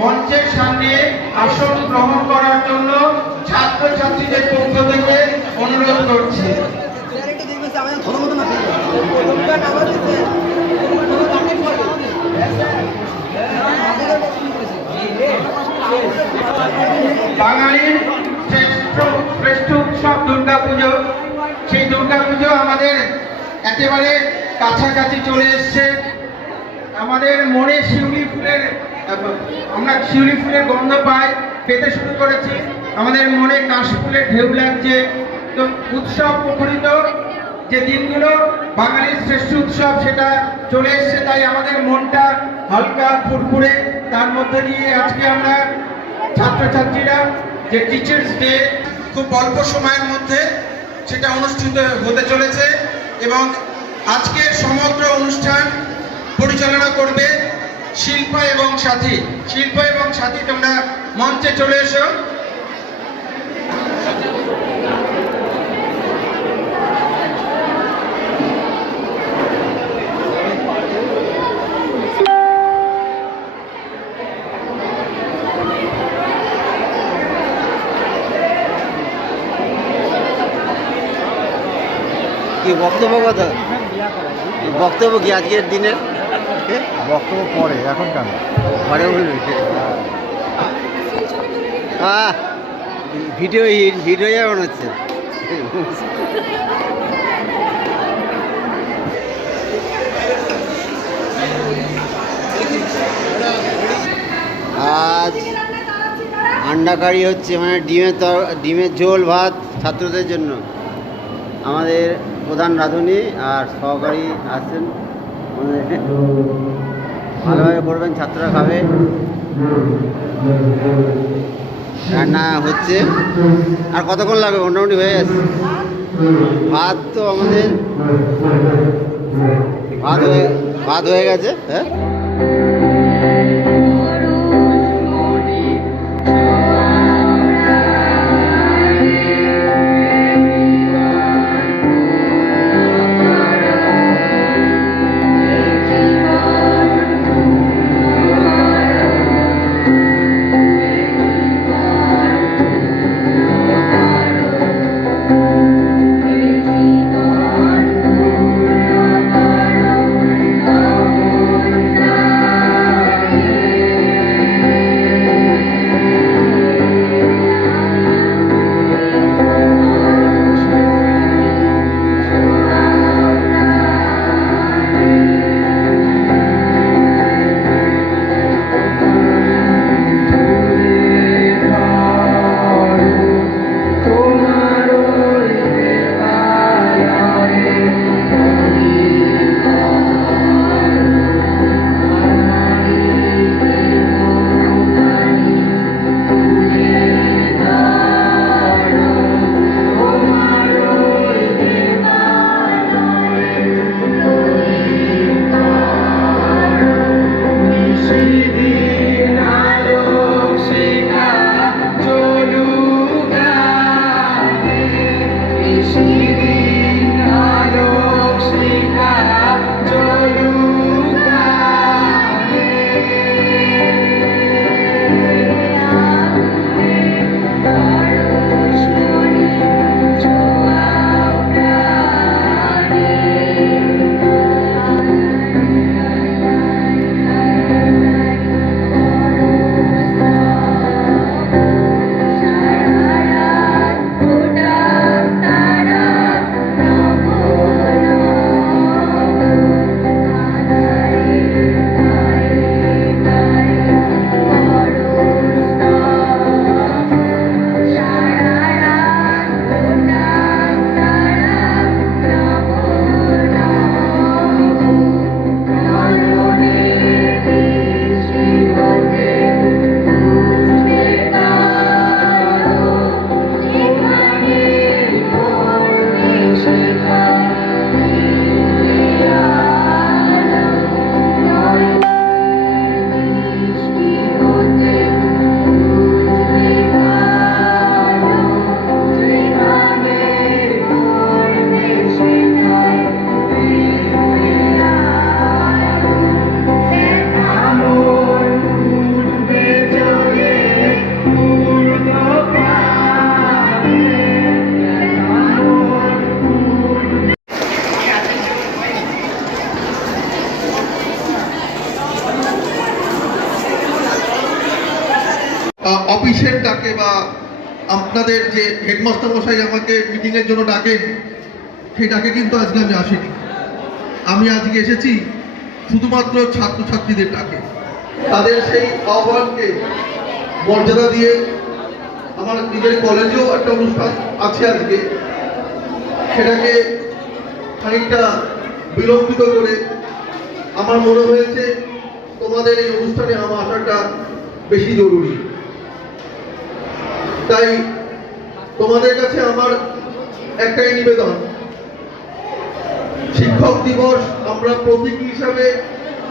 মঞ্চের সামনে আসন গ্রহণ করার জন্য ছাত্রছাত্রীদের পক্ষ থেকে অনুরোধ করছি। বাঙালির শ্রেষ্ঠ উৎসব দুর্গাপুজো, সেই দুর্গাপুজো আমাদের একেবারে কাছাকাছি চলে এসছে। আমাদের মনে আমরা শিউলি ফুলের গন্ধ পেতে শুরু করেছি, আমাদের মনে কাশফুলের ঢেউ লাগছে। তো উৎসব মুখরিত যে দিনগুলো, বাঙালির শ্রেষ্ঠ উৎসব সেটা চলে এসছে, তাই আমাদের মনটা হালকা ফুরফুরে। তার মধ্যে দিয়ে আজকে আমরা ছাত্রছাত্রীরা যে টিচার্স ডে, খুব অল্প সময়ের মধ্যে সেটা অনুষ্ঠিত হতে চলেছে এবং আজকের সমগ্র অনুষ্ঠান পরিচালনা করবে শিল্পা এবং সাথী। শিল্পা এবং সাথী, তোমরা মঞ্চে চলে এসো। কি বক্তব্য, কথা বক্তব্য কি আজকের দিনের? বক্তব্য পরে, এখন কেন পরে ভিডিও ভিডিও যেমন হচ্ছে। আজ আন্ডা কারি হচ্ছে, মানে ডিমের ঝোল ভাত ছাত্রদের জন্য। আমাদের প্রধান রাঁধুনি আর সহকারী আসছেন, ভালোভাবে করবেন, ছাত্ররা খাবে। রান্না হচ্ছে, আর কতক্ষণ লাগবে? মোটামুটি হয়ে যাচ্ছে। ভাত তো আমাদের ভাত হয়ে গেছে। হ্যাঁ, অফিসের ডাকে বা আপনাদের যে হেডমাস্টার মশাই আমাকে মিটিংয়ের জন্য ডাকেন, সেই ডাকে কিন্তু আজকে আমি আসিনি। আমি আজকে এসেছি শুধুমাত্র ছাত্রছাত্রীদের ডাকে। তাদের সেই আহ্বানকে মর্যাদা দিয়ে আমার নিজের কলেজেও একটা অনুষ্ঠান আছে আজকে, সেটাকে খানিকটা বিলম্বিত করে আমার মনে হয়েছে তোমাদের এই অনুষ্ঠানে আমার আসাটা বেশি জরুরি। তাই তোমাদের কাছে আমার একটাই নিবেদন, শিক্ষক দিবস আমরা প্রতীকী হিসাবে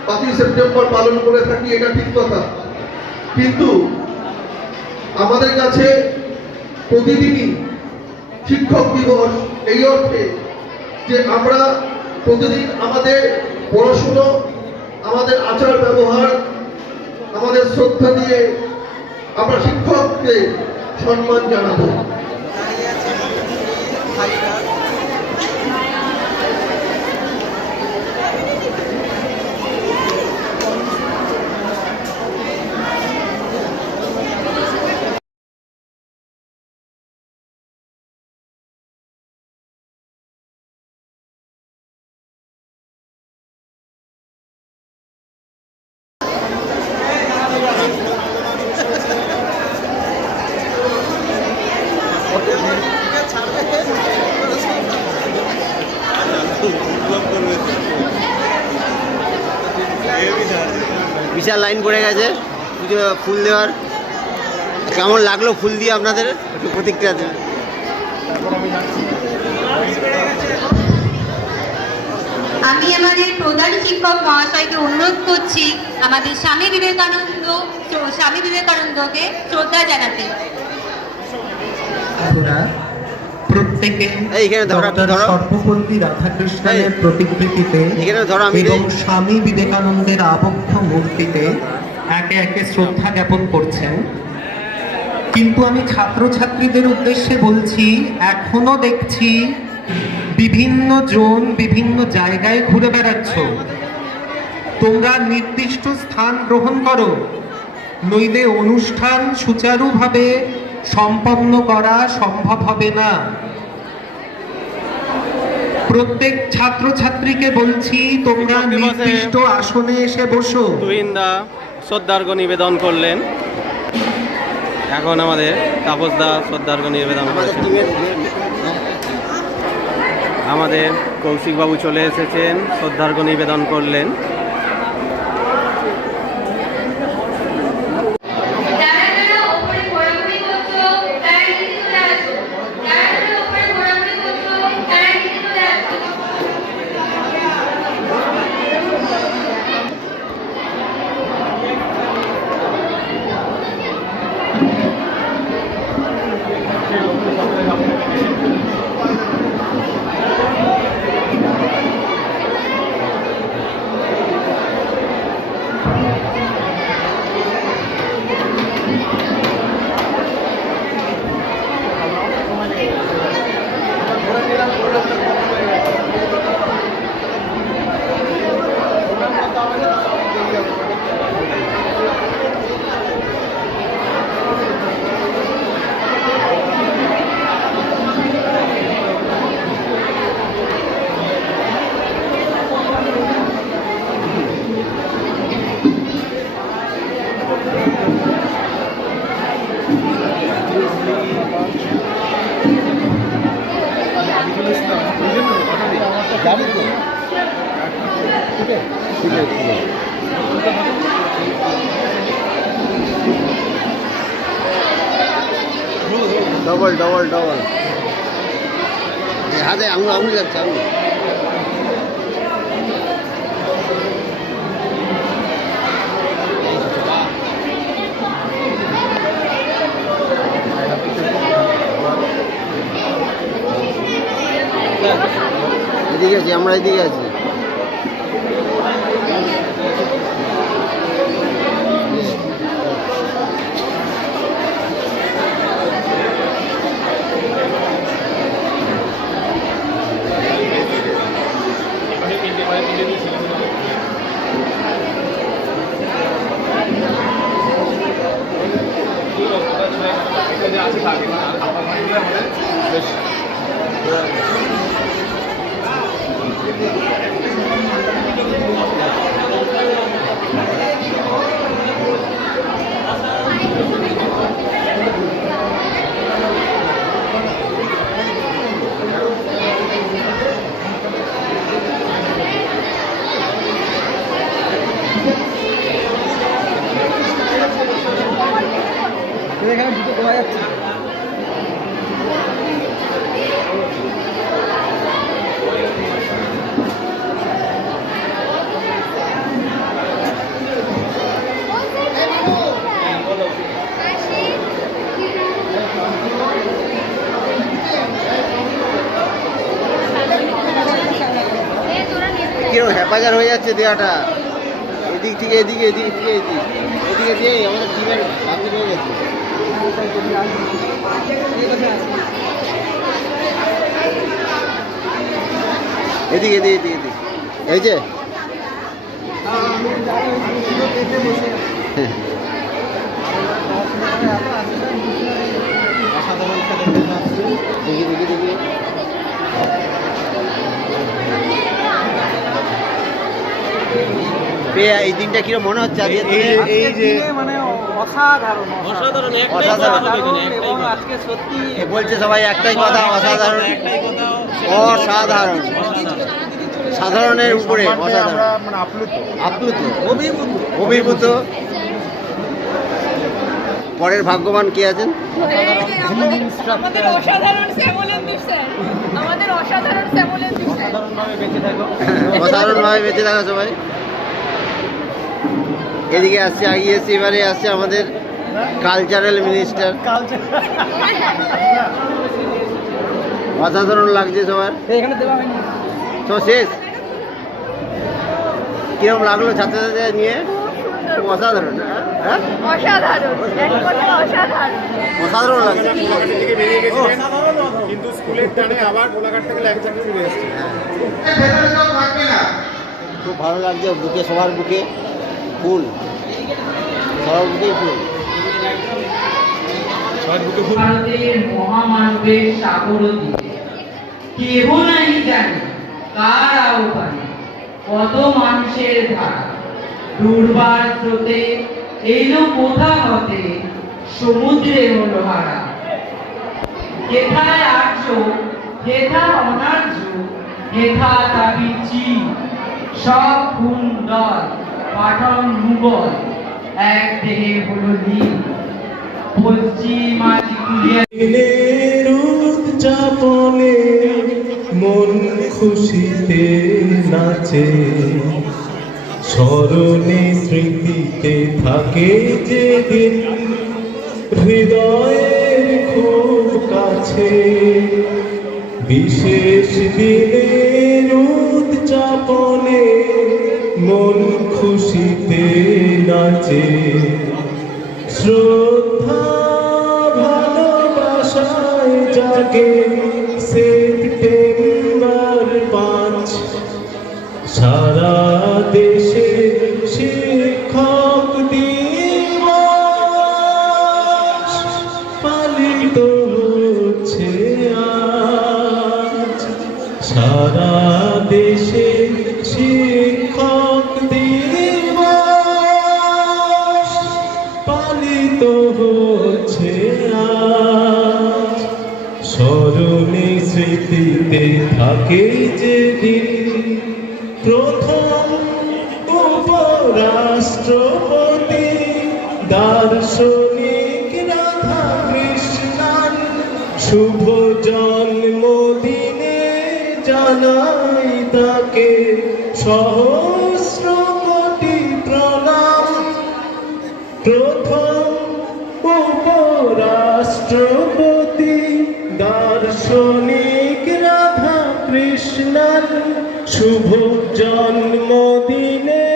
5ই সেপ্টেম্বর পালন করে থাকি, এটা ঠিক কথা, কিন্তু আমাদের কাছে প্রতিদিনই শিক্ষক দিবস এই অর্থে যে আমরা প্রতিদিন আমাদের পড়াশুনো, আমাদের আচার ব্যবহার, আমাদের শ্রদ্ধা দিয়ে আমরা শিক্ষককে সম্মান জানাবো। বিশাল লাইন পড়ে গেছে পুজো ফুল দেওয়ার। কেমন লাগলো ফুল দিয়ে আপনাদের, একটু প্রতিক্রিয়া দেবেন। আমি আমাদের প্রধান শিক্ষক মহাশয়কে অনুরোধ করছি আমাদের স্বামী বিবেকানন্দকে শ্রদ্ধা জানাতে। প্রত্যেকে এইখানে সর্বপল্লী রাধাকৃষ্ণের প্রতিকৃতিতে এবং স্বামী বিবেকানন্দের আবক্ষ মূর্তিতে একে একে শ্রদ্ধা জ্ঞাপন করছেন। কিন্তু আমি ছাত্রছাত্রীদের উদ্দেশ্যে বলছি, এখনো দেখছি বিভিন্ন জন বিভিন্ন জায়গায় ঘুরে বেড়াচ্ছ। তোমরা নির্দিষ্ট স্থান গ্রহণ করো, নইলে অনুষ্ঠান সুচারুভাবে সম্পন্ন করা সম্ভব হবে না। প্রত্যেক ছাত্রছাত্রীকে বলছি, তোমরা নির্দিষ্ট আসনে এসে বসো। তুহিনদা শ্রদ্ধার্ঘ নিবেদন করলেন। এখন আমাদের তাপসদা শ্রদ্ধার্ঘ নিবেদন করেছেন। আমাদের কৌশিকবাবু চলে এসেছেন, শ্রদ্ধার্ঘ নিবেদন করলেন। ডবল ডবল ডবল হাতে আঙুল আঙুল যাচ্ছে আঙুল। এদিকে আছি আমরা, এদিকে আছি। কিরকম হ্যাপাজার হয়ে যাচ্ছে দেওয়াটা, এদিক থেকে এদিকে, এদিক থেকে এদিক, এদিকে দিয়ে আমাদের টিমের বাকি হয়ে গেছে। এদিকে এদিকে এদিকে এদিকে এই যে দেখি দেখি দেখি এই দিনটা কিরকম মনে হচ্ছে আজকে? এই যে মানে অসাধারণ অসাধারণ একটাই অসাধারণ। কথা হবে এখানে, একটাই এবং কথা। আজকে সত্যি বলছে সবাই একটাই কথা, অসাধারণ, একটাই কথা, অসাধারণ, সাধারণের উপরে সম্মানে অসাধারণ, আমরা মানে আপ্লুত। আপ্লুত, অভিভূত। পরের ভাগ্যবান কে আছেন? আমাদের অসাধারণ শ্যামলেন্দু স্যার, আমাদের অসাধারণ শ্যামলেন্দু স্যার। অসাধারণভাবে বেঁচে থাকা সবাই। এদিকে আসছে, এগিয়ে এসছে, এবারে আসছে আমাদের কালচারাল মিনিস্টার। অসাধারণ লাগছে সবার। তো শেষ কিরকম লাগলো ছাত্রছাত্রীদের নিয়ে? খুব অসাধারণ, হ্যাঁ অসাধারণ, এক কথায় অসাধারণ। অসাধারণ লাগছে। কিন্তু স্কুলের টানে আবার কোলাঘাট থেকে এক চাকরি ফিরে এসেছে। ভেতরে কেউ থাকবে না। খুব ভালো লাগছে, বুকে সবার বুকে ফুল, সবার বুকে ফুল। ভারতের মহামানবের সাগর দিয়ে কেহ নাই জানে কার আহ্বানে কত মানুষের ধারা দুর্বার স্রোতে এলো কোথা হতে সমুদ্রে হলো হারা। হেথায় আর্য, হেথা অনার্য, হেথা দাবি চীন, সব খুন দল পাঠন মুঘল, এক দেহে হলো লীন। পশ্চিমাজি কুলিয়া উদযাপনে মন খুশিতে নাচে, স্মরণে স্মৃতিতে থাকে যে দিন হৃদয়ের খুব কাছে। বিশেষ দিনের উদযাপনে মন খুশিতে নাচে, শ্রদ্ধা ভালোবাসায় জাগে সেপ্টেম্বর 5। সারা দেশে শিক্ষক দিবস পালিত হচ্ছে আজ। সারা দেশে শিক্ষক দিবস পালিত হচ্ছে আজ। স্মরণে স্মৃতিতে থাকে যেদিন প্রথম উপরাষ্ট্রপতি দার্শনিক রাধা কৃষ্ণান শুভ জন্মদিনে জানাই তাকে সহস্র কোটি প্রণাম। প্রথম উপরাষ্ট্রপতি দার্শনিক রাধা কৃষ্ণান শুভ জন্মদিনে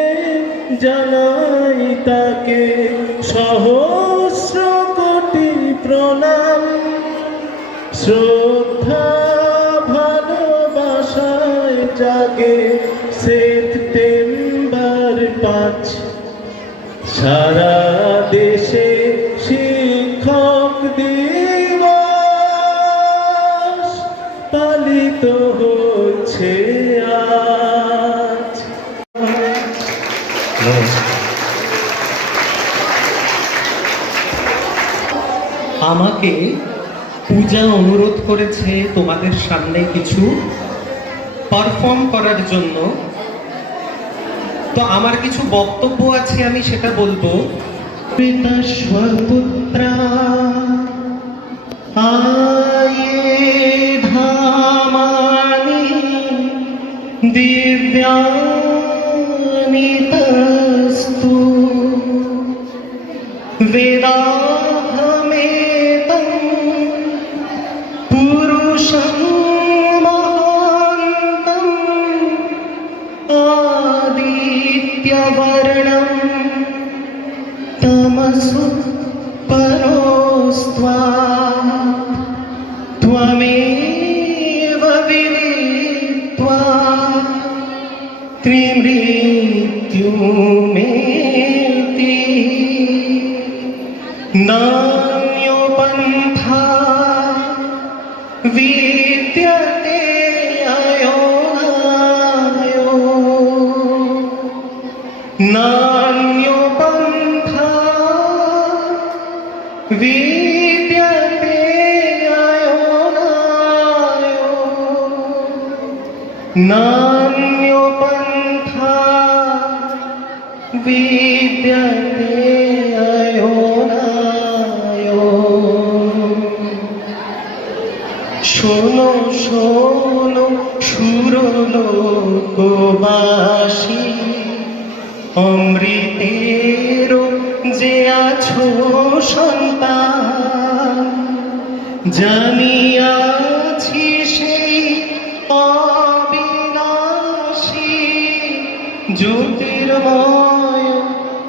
জানাই তাকে সহস্র কোটি প্রণাম। শ্রদ্ধা ভালোবাসায় জাগে সেপ্টেম্বর 5। সারা দেশে শিক্ষক দিবস পালিত হচ্ছে আজ। আমাকে পূজা অনুরোধ করেছে তোমাদের সামনে কিছু পারফর্ম করার জন্য, তো আমার কিছু বক্তব্য আছে, আমি সেটা বলবো। পিতা স্বপুত্রা आये धामानि दिव्यानि तस्तु वेदाहमेतं पुरुषं महान्तम् आदित्यवर्णं तमसु परोस्त्वा त्वमेव विदित्वा त्रिमृत्युमेति नान्यो पन्था विद्यते अयोनायो नान्यो पन्था विद्यते अयोनायो नान्यो पन्था विद्यते अयोनायो শোনো শোনো সুরলোকবাসী অমৃতের যে আছো সন্তান জানিয়াছি সেই অবিনাশী জ্যোতির্ময়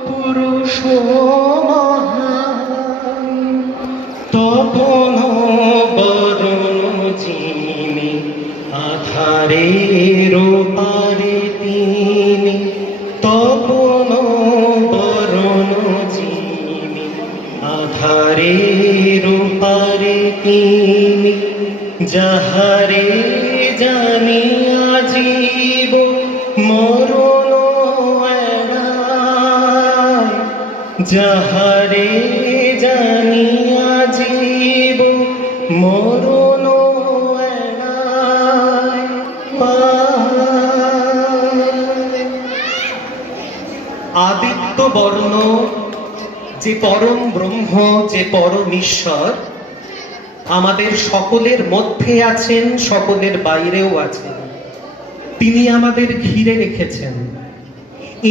পুরুষ মহান তপন বরণ যিনি আধারের পারে তিনি তপন বরণ যিনি আধারের পারে তিনি যাহারে জানিয়া জীব মরণ এড়ায় যাহারে জানিয়া জীব মরণ এড়ায় পায়। আদিত্য বর্ণ যে পরম ব্রহ্ম যে পরম ঈশ্বর আমাদের সকলের মধ্যে আছেন, সকলের বাইরেও আছেন, তিনি আমাদের ঘিরে রেখেছেন।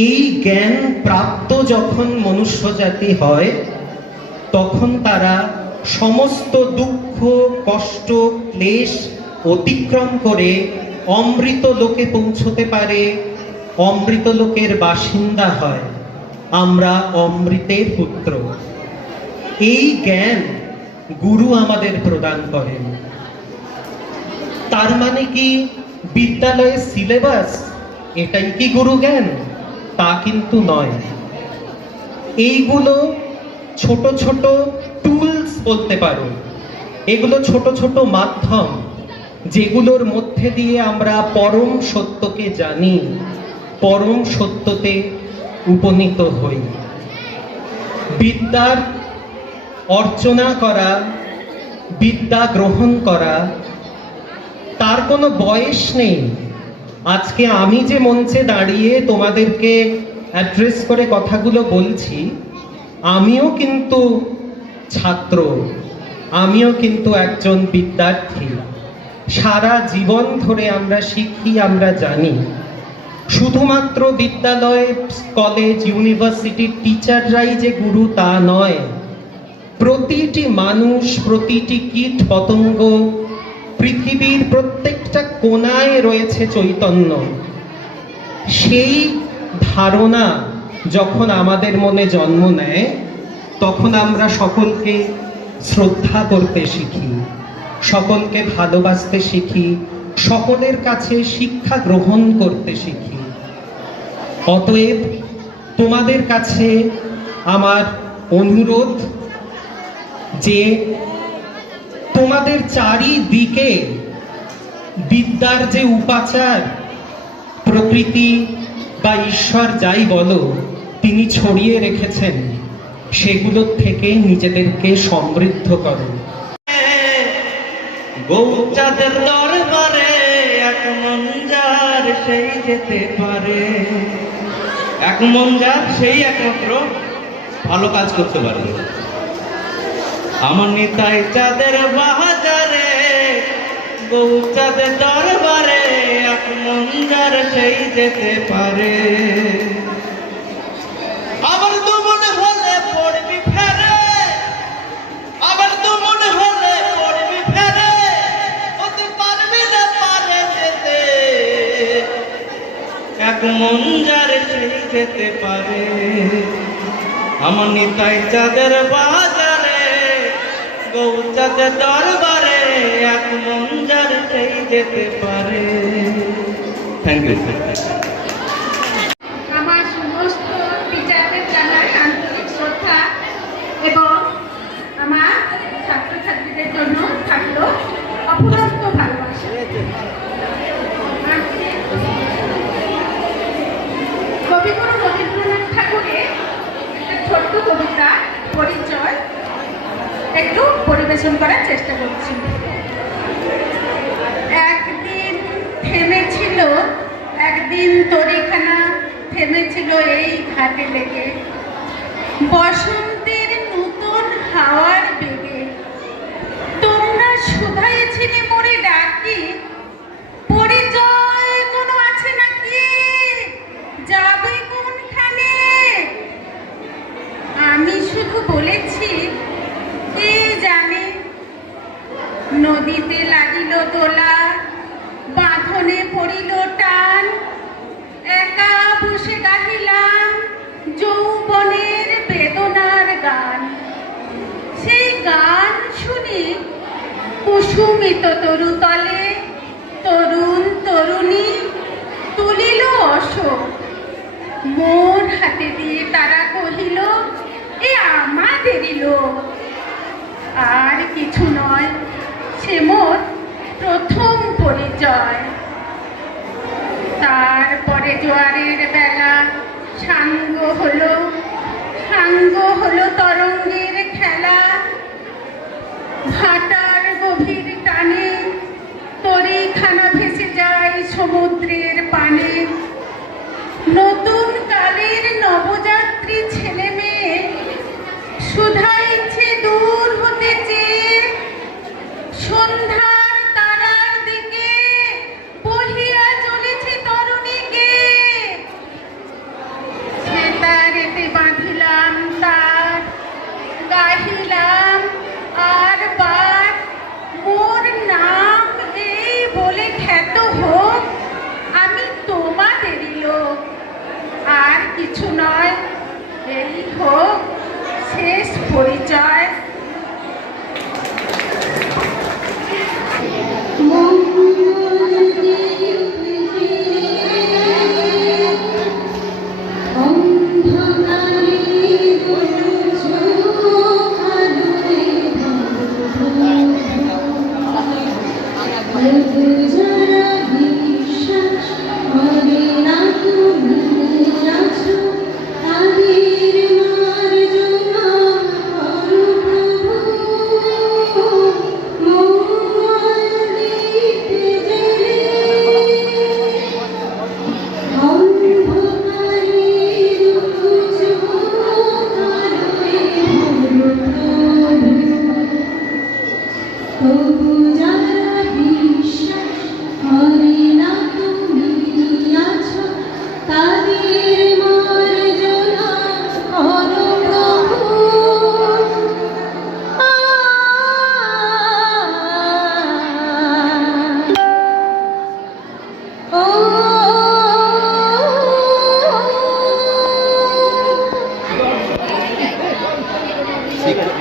এই জ্ঞান প্রাপ্ত যখন মনুষ্য জাতি হয় তখন তারা সমস্ত দুঃখ কষ্ট ক্লেশ অতিক্রম করে অমৃত লোকে পৌঁছতে পারে, অমৃত লোকের বাসিন্দা হয়। আমরা অমৃতের পুত্র। এই জ্ঞান গুরু আমাদের প্রদান করেন। তার মানে কি বিদ্যালয়ের সিলেবাস এটাই কি গুরু জ্ঞান? তা কিন্তু নয়। এইগুলো ছোট ছোট টুলস বলতে পারো, এগুলো ছোট ছোট মাধ্যম যেগুলোর মধ্যে দিয়ে আমরা পরম সত্যকে জানি, পরম সত্যতে উপনীত হই। বিদ্যার অর্চনা করা, বিদ্যা গ্রহণ করা তার কোনো বয়স নেই। আজকে আমি যে মঞ্চে দাঁড়িয়ে তোমাদেরকে অ্যাড্রেস করে কথাগুলো বলছি, আমিও কিন্তু ছাত্র, আমিও কিন্তু একজন বিদ্যার্থী। সারা জীবন ধরে আমরা শিখি, আমরা জানি। শুধুমাত্র বিদ্যালয়, কলেজ, ইউনিভার্সিটির টিচাররাই যে গুরু তা নয়। প্রতিটি মানুষ, প্রতিটি কীট পতঙ্গ, পৃথিবীর প্রত্যেকটা কোণায় রয়েছে চৈতন্য। সেই ধারণা যখন আমাদের মনে জন্ম নেয় তখন আমরা সকলকে শ্রদ্ধা করতে শিখি, সকলকে ভালোবাসতে শিখি, সকলের কাছে শিক্ষা গ্রহণ করতে শিখি। অতএব তোমাদের কাছে আমার অনুরোধ যে তোমাদের চারিদিকে বিদ্যার যে উপাচার, প্রকৃতি বা ঈশ্বর যাই বলো তিনি ছড়িয়ে রেখেছেন, সেগুলোর থেকে নিজেদেরকে সমৃদ্ধ করো। গৌচাঁদের দরবারে এক মঞ্জার সেই যেতে পারে, এক মঞ্জার সেই একমাত্র ভালো কাজ করতে পারবে। আমার নিতাই চাঁদের বাজারে গৌচাঁদের দরবারে এক মঞ্জার সেই যেতে পারে আবার দুমন হলে পড়বি ফেরে আবার দুমন হলে পড়বি ফেরে হতে পারবি না পারে যেতে এক মঞ্জার সেই যেতে পারে আমার নিতাই চাঁদের বাজারে গৌচাঁদের দরবারে এক মঞ্জার সেই যেতে পারে। Thank you. আমার সমস্ত টিচারদের জানাই আন্তরিক শ্রদ্ধা এবং আমার ছাত্রছাত্রীদের জন্য থাকলো অফুরন্ত ভালোবাসা। কবিগুরু রবীন্দ্রনাথ ঠাকুরের একটা ছোট্ট কবিতা পরিচয় একটু পরিবেশন করার চেষ্টা করছি। একদিন থেমেছিল, একদিন তরিখানা থেমেছিল এই ঘাটে লেগে, বসন্তের নতুন হাওয়ার বেগে। তোমরা শুধাইছিলে মোরে ডাকি, পরিচয় কোনো আছে নাকি, যাবে কোনখানে? আমি শুধু বলেছি কে জানে। নদীতে লাগিল দোলা, বাঁধনে পড়িল টান, একা বসে গাহিলাম যৌবনের বেদনার গান। সেই গান শুনি কুসুমিত তরুতলে তরুণ তরুণী তুলিল অশোক। মোর হাতে দিয়ে তারা কহিল এ আমাদেরই লোক। আর কিছু নয়, সে মোর প্রথম পরিচয়। তারপরে জোয়ারের বেলা সাঙ্গ হলো তরঙ্গের খেলা। ভাটার গভীর টানে তরিখানা ভেসে যায় সমুদ্রের পানে। নতুন কালের নবযাত্রী ছেলে মেয়ে শুধাইছে দূর হতে চেয়ে, সন্ধ্যার তারার দিকে বহিয়া চলেছে তরুণীকে। সেতারেতে বাঁধিলাম তার, গাহিলাম আর বার মোর নাম এই বলে খ্যাত হোক, আমি তোমাদেরই লোক। আর কিছু নয়, এই হোক শেষ পরিচয়।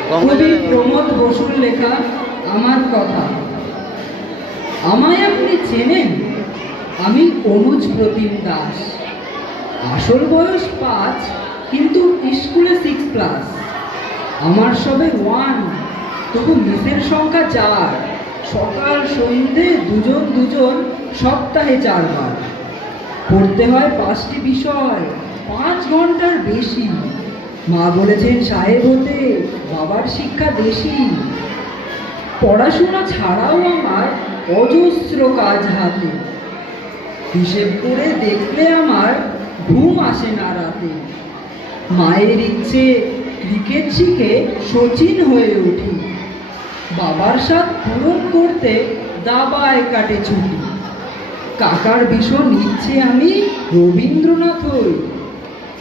কবি প্রমোদ বসুর লেখা আমার কথা। আমায় আপনি চেনেন? আমি অনুজ প্রতিম দাস। আসল বয়স 5, কিন্তু স্কুলে 6 ক্লাস। আমার সবে 1, তবু মিসের সংখ্যা 4। সকাল সন্ধ্যে দুজন, সপ্তাহে 4 বার। পড়তে হয় 5টি বিষয়, 5 ঘন্টার বেশি। মা বলেছেন সাহেব হতে, বাবার শিক্ষা বেশি। পড়াশোনা ছাড়াও আমার অজস্র কাজ হাতে। হিসেব করে দেখলে আমার ঘুম আসে না রাতে। মায়ের ইচ্ছে ক্রিকেট শিখে সচিন হয়ে উঠি। বাবার সাথ পূরণ করতে দাবায় কাটে ছুটি। কাকার ভীষণ ইচ্ছে আমি রবীন্দ্রনাথ হই।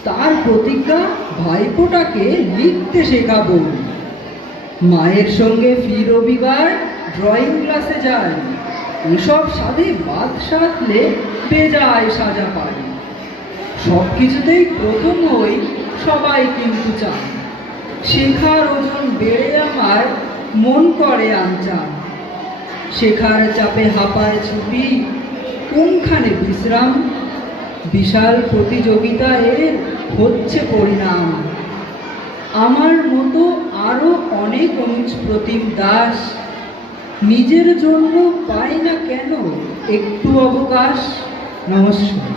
তার প্রতিজ্ঞা ভাইপোটাকে লিখতে শেখাবো। মায়ের সঙ্গে ফি রবিবার ড্রয়িং ক্লাসে যাই। এসব সাধে বাদ সাধলে বেজায় সাজা পাই। সব কিছুতেই প্রথম হই, সবাই কিন্তু চান। শেখার ওজন বেড়ে আমার মন করে আনচান। শেখার চাপে হাঁপায় ছুটি, কোনখানে বিশ্রাম। বিশাল প্রতিযোগিতা এর হচ্ছে পরিণাম। আমার মতো আরো অনেক অনুজ প্রতিম দাস নিজের জন্য পায় না কেন একটু অবকাশ। নমস্কার।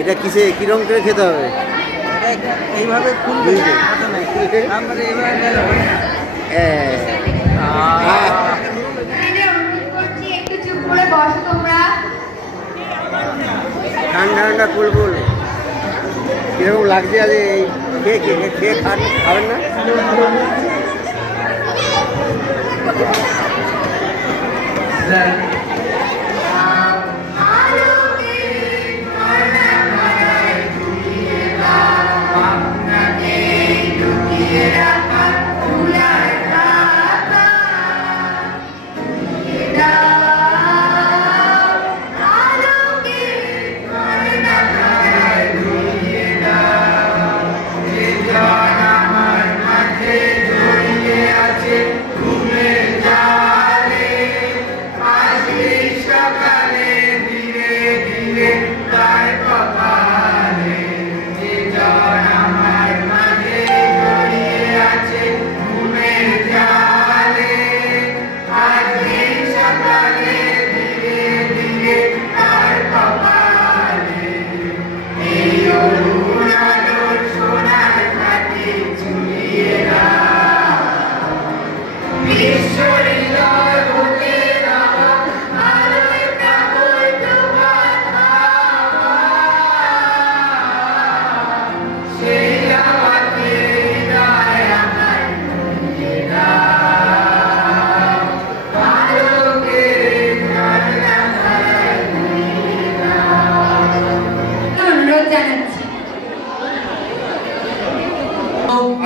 এটা কিসে কিরম করে খেতে হবে? এইভাবে খুলবে একটু চুপ করে বসো তোমরা। ঠান্ডা ঠান্ডা কুলকুল কিরকম লাগছে? আজ এই খেয়ে খাবেন না?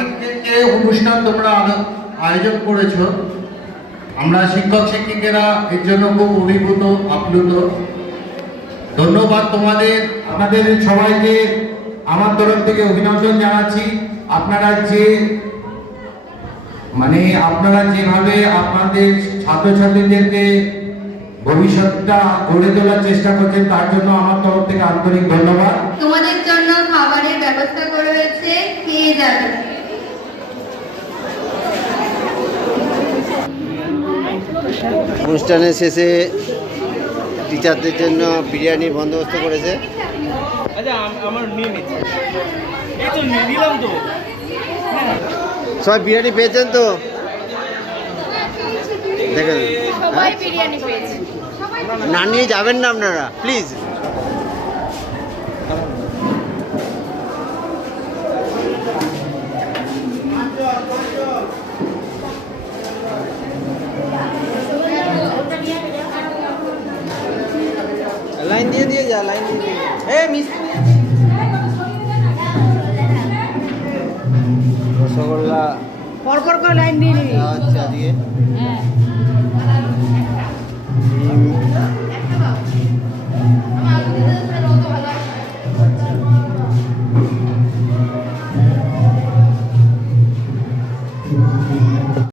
আজকের যে অনুষ্ঠান তোমরা আয়োজন করেছো, আমরা শিক্ষক শিক্ষিকারা এর জন্য খুব অভিভূত আপ্লুত। ধন্যবাদ তোমাদের, আমাদের সবাইকে আমার তরফ থেকে অভিনন্দন জানাচ্ছি। আপনারা যেভাবে আপনাদের ছাত্রছাত্রীদেরকে ভবিষ্যৎটা গড়ে তোলার চেষ্টা করছেন, তার জন্য আমার তরফ থেকে আন্তরিক ধন্যবাদ। তোমাদের জন্য খাবারের ব্যবস্থা করা হয়েছে, খেয়ে যাবে। অনুষ্ঠানের শেষে টিচারদের জন্য বিরিয়ানির বন্দোবস্ত করেছে। আমার নিয়ে নিচ্ছি, এই তো নিলাম তো। সবাই বিরিয়ানি পেয়েছেন তো? দেখেন, সবাই বিরিয়ানি পেয়েছে। না নিয়ে যাবেন না আপনারা প্লিজ। লাইন দিয়ে যা, লাইন দিয়ে রসগোল্লা পরপর করে লাইন দিয়ে নিবি। আচ্ছা দিয়ে